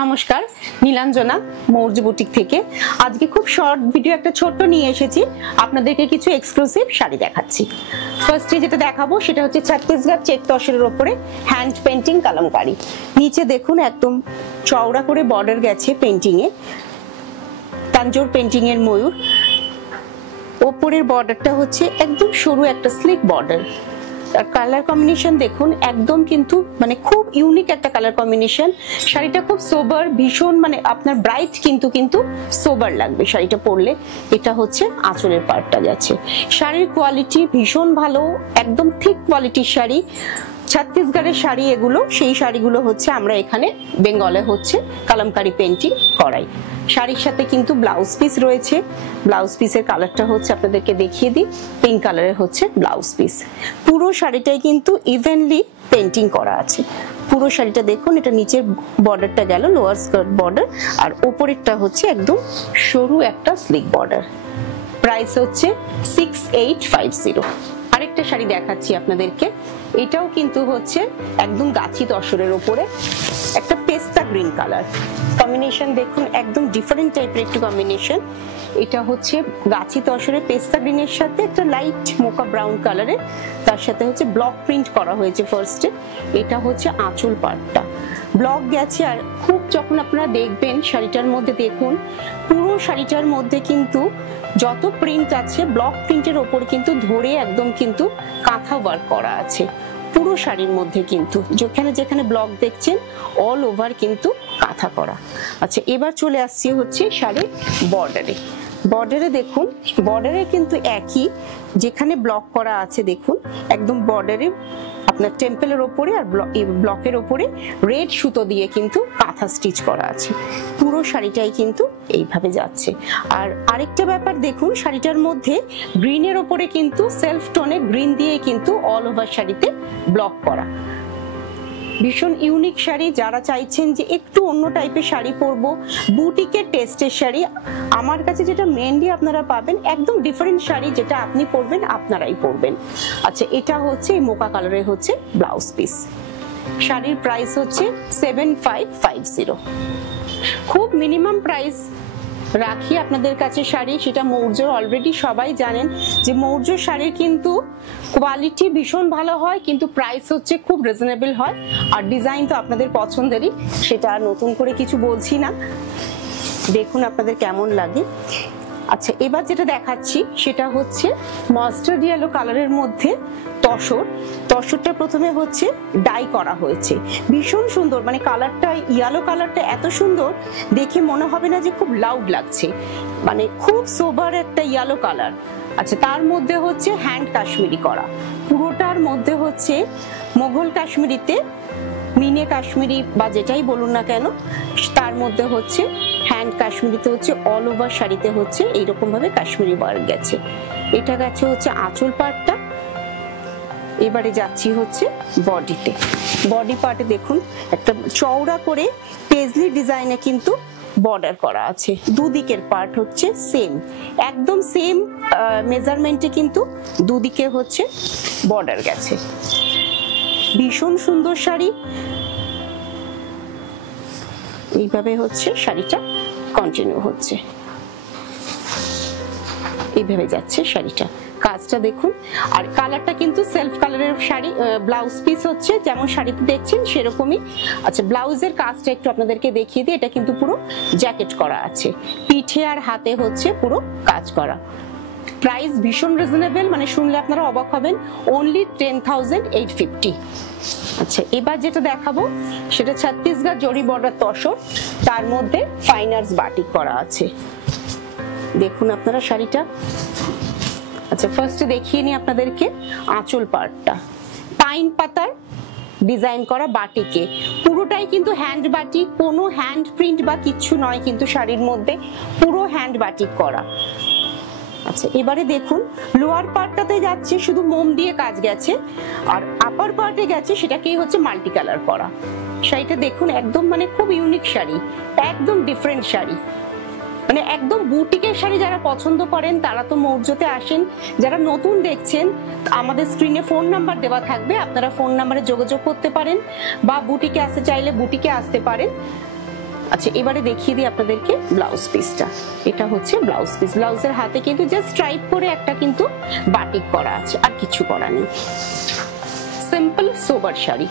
নমস্কার, নীলাঞ্জনা মৌর্য বুটিক থেকে। আজকে খুব শর্ট ভিডিও একটা ছোট্ট নিয়ে এসেছি, আপনাদেরকে কিছু এক্সক্লুসিভ শাড়ি দেখাচ্ছি। ফার্স্টে যেটা দেখাবো সেটা হচ্ছে ছত্তিশগড় চেক তসরের উপরে হ্যান্ড পেন্টিং কালামকারী। নিচে দেখুন একদম চওড়া করে বর্ডার গেছে পেন্টিং এ, তাঞ্জোর পেন্টিং এর ময়ূর। ওপরের বর্ডারটা হচ্ছে একদম সরু একটা স্লিক বর্ডার। আর কালার কম্বিনেশন দেখুন একদম কিন্তু মানে খুব ইউনিক একটা কালার কম্বিনেশন। শাড়িটা খুব সোবার, ভীষণ মানে আপনার ব্রাইট কিন্তু সোবার লাগবে শাড়িটা পরলে। এটা হচ্ছে আঁচলের পার্টটা গেছে। শাড়ির কোয়ালিটি ভীষণ ভালো, একদম থিক কোয়ালিটির শাড়ি। ছত্তিশগড়ের শাড়ি এগুলো, সেই শাড়িগুলো হচ্ছে আমরা এখানে বেঙ্গলে হচ্ছে কালামকারী পেন্টিং করাই। শাড়ির সাথে কিন্তু ব্লাউজ পিস রয়েছে। ব্লাউজ পিসের কালারটা হচ্ছে আপনাদেরকে দেখিয়ে দিই, পিঙ্ক কালারের হচ্ছে ব্লাউজ পিস। পুরো শাড়িটাই কিন্তু ইভেনলি পেন্টিং করা আছে। পুরো শাড়িটা দেখুন, এটা নিচের বর্ডারটা গেল লোয়ার স্কার্ট বর্ডার, আর ওপরেরটা হচ্ছে একদম সরু একটা স্লিক বর্ডার। প্রাইস হচ্ছে 6850। আরেকটা শাড়ি দেখাচ্ছি আপনাদেরকে, এটাও কিন্তু হচ্ছে একদম গাছি তসরের উপরে একটা পেস্তা গ্রিন কালার কম্বিনেশন। দেখুন একদম ডিফারেন্ট টাইপের একটু কম্বিনেশন। এটা হচ্ছে গাছি তসরের পেস্তা গ্রিনের সাথে একটা লাইট মোকা ব্রাউন কালারের, তার সাথে হচ্ছে ব্লক প্রিন্ট করা হয়েছে ফার্স্টে। এটা হচ্ছে আঁচল পার্টটা ব্লক গেছে। আর খুব যখন আপনারা দেখবেন শাড়িটার মধ্যে, দেখুন পুরো শাড়িটার মধ্যে কিন্তু যত প্রিন্ট আছে ব্লক প্রিন্টের ওপর কিন্তু ধরে একদম কিন্তু কাঁথা ওয়ার্ক করা আছে পুরো শাড়ির মধ্যে। কিন্তু যেখানে যেখানে ব্লক দেখছেন অল ওভার কিন্তু কাঁথা করা। আচ্ছা, এবার চলে আসছি হচ্ছে শাড়ির বর্ডারে। বর্ডারে দেখুন, বর্ডারে কিন্তু একই, যেখানে ব্লক করা আছে দেখুন একদম বর্ডারে আপনার টেম্পলের ওপরে আর ব্লকের ওপরে রেড সুতো দিয়ে কিন্তু কাঁথা স্টিচ করা আছে। পুরো শাড়িটাই কিন্তু এইভাবে যাচ্ছে। আর আরেকটা ব্যাপার দেখুন, শাড়িটার মধ্যে গ্রিনের ওপরে কিন্তু সেলফ টোনে গ্রিন দিয়ে কিন্তু অল ওভার শাড়িতে ব্লক করা। ভীষণ ইউনিক শাড়ি। যারা চাইছেন যে একটু অন্য টাইপের শাড়ি পরবো, বুটিকের টেস্টের শাড়ি, আমার কাছে যেটা মেনলি আপনারা পাবেন একদম ডিফারেন্ট শাড়ি, যেটা আপনি পরবেন আপনারাই পরবেন। আচ্ছা, এটা হচ্ছে মোকা কালারের হচ্ছে ব্লাউজ পিস। শাড়ির প্রাইস হচ্ছে 7550। খুব মিনিমাম প্রাইস রাখি আপনাদের কাছে শাড়ি, সেটা মৌর্য। অলরেডি সবাই জানেন যে মৌর্য শাড়ির কিন্তু কোয়ালিটি ভীষণ ভালো হয়, কিন্তু প্রাইস হচ্ছে খুব রিজনেবল হয়। আর ডিজাইন তো আপনাদের পছন্দেরই, সেটা আর নতুন করে কিছু বলছি না। দেখুন আপনাদের কেমন লাগে। আচ্ছা, এবার যেটা দেখাচ্ছি সেটা হচ্ছে মাস্টার্ড ইয়েলো কালারের মধ্যে তসর। তসরটা প্রথমে হচ্ছে ডাই করা হয়েছে, ভীষণ সুন্দর। মানে কালারটা, ইয়েলো কালারটা এত সুন্দর দেখে মনে হবে না যে খুব লাউড লাগছে, মানে খুব সোবার একটা ইয়েলো কালার। আচ্ছা, তার মধ্যে হচ্ছে হ্যান্ড কাশ্মীরি করা। পুরোটার মধ্যে হচ্ছে মোগল কাশ্মীরিতে, মিনে কাশ্মীরি বা যেটাই বলুন না কেন, তার মধ্যে হচ্ছে হ্যান্ড কাশ্মীরিতে হচ্ছে অল ওভার শাড়িতে হচ্ছে এইরকম ভাবে কাশ্মীরি ওয়ার্ক গেছে। এটা গেছে হচ্ছে আঁচল পার্টটা। এবারে যাচ্ছি হচ্ছে বডিতে। বডি পার্টে দেখুন একটা চওড়া করে পেজলি ডিজাইনে কিন্তু বর্ডার করা আছে। দুদিকের পার্ট হচ্ছে সেম, একদম সেম মেজারমেন্টে কিন্তু দুদিকে হচ্ছে বর্ডার গেছে। ভীষণ সুন্দর শাড়ি। এইভাবে হচ্ছে শাড়িটা কন্টিনিউ হচ্ছে, এইভাবে যাচ্ছে শাড়িটা। কাজটা দেখুন। আর কালারটা কিন্তু সেলফ কালারের শাড়ি। ব্লাউজ পিস হচ্ছে যেমন শাড়িতে দেখছেন সেরকমই। আচ্ছা, ব্লাউজের কাজটা একটু আপনাদেরকে দেখিয়ে দিই। এটা কিন্তু পুরো জ্যাকেট করা আছে, পিঠে আর হাতে হচ্ছে পুরো কাজ করা। প্রাইস ভীষণ রিজনেবল, মানে শুনলে আপনারা অবাক হবেন, অনলি 10,850। আচ্ছা, এবার যেটা দেখাবো সেটা ছত্তিশগড় জরি বর্ডার তসর, তার মধ্যে ফাইন আর্টস বাটিক করা আছে। দেখুন আপনারা শাড়িটা। আচ্ছা, ফার্স্টে দেখিয়ে নিই আপনাদেরকে আঁচল পার্টটা। পাইন পাতার ডিজাইন করা বাটিকে, পুরোটাই কিন্তু হ্যান্ড বাটিক, কোনো হ্যান্ড প্রিন্ট বা কিচ্ছু নয় কিন্তু শাড়ির মধ্যে, পুরো হ্যান্ড বাটিক করা। আচ্ছা, এবারে দেখুন লোয়ার পার্টটাতে যাচ্ছে শুধু মোম দিয়ে কাজ গেছে, আর আপার পার্টে গেছে সেটাকেই হচ্ছে মাল্টি কালার করা। শাড়িটা দেখুন একদম মানে খুব ইউনিক শাড়ি, একদম ডিফারেন্ট শাড়ি। মানে একদম বুটিকের শাড়ি যারা পছন্দ করেন তারা তো মৌর্যতে আসেন। যারা নতুন দেখছেন, আমাদের স্ক্রিনে ফোন নাম্বার দেওয়া থাকবে, আপনারা ফোন নাম্বারে যোগাযোগ করতে পারেন, বা বুটিকে আসতে চাইলে বুটিকে আসতে পারেন। আচ্ছা এবারে দেখিয়ে দিই আপনাদেরকে ব্লাউজ পিসটা। এটা হচ্ছে ব্লাউজ পিস। ব্লাউজের হাতে কিন্তু জাস্ট স্ট্রাইপ করে একটা কিন্তু বাটিক করা আছে, আর কিছু করা নেই। সিম্পল সোবার শাড়ি।